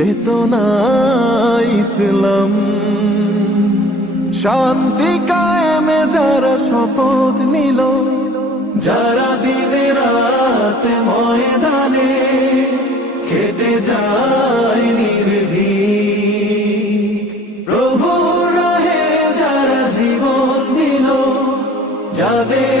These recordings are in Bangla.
চেতনা ইসলাম। শান্তি কায়েমে যারা শপথ নিল, যারা দিনে রাত ময়দানে খেটে যায় নির্ভীক। প্রভু রাহে যারা জীবন যাদের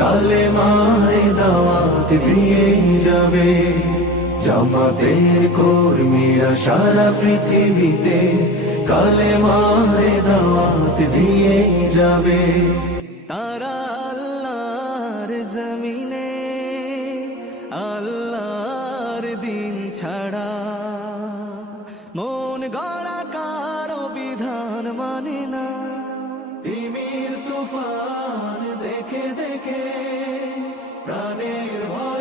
কালে মারে দাওয়াত দিয়েই যাবে। জামাতের কর্মীরা সারা পৃথিবীতে কালে মারে দাওয়াত দিয়েই যাবে। তারা জমিনে দিন ছাড়া মন মানে না। তুফান দেখে দেখে প্রাণের ভয়ে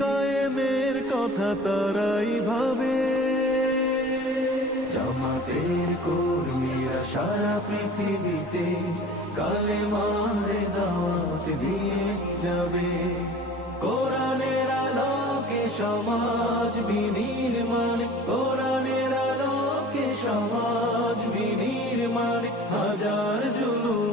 কায়েমের কথা তারাই ভাবে। জামাতের কর্মীরা সারা পৃথিবীতে কালে মারে দাওয়াত দিয়ে যাবে। কোরআনের আলোকে সমাজ বিনির্মাণ, কোরআনের আলোকে সমাজ বিনির্মাণ, হাজার যুগ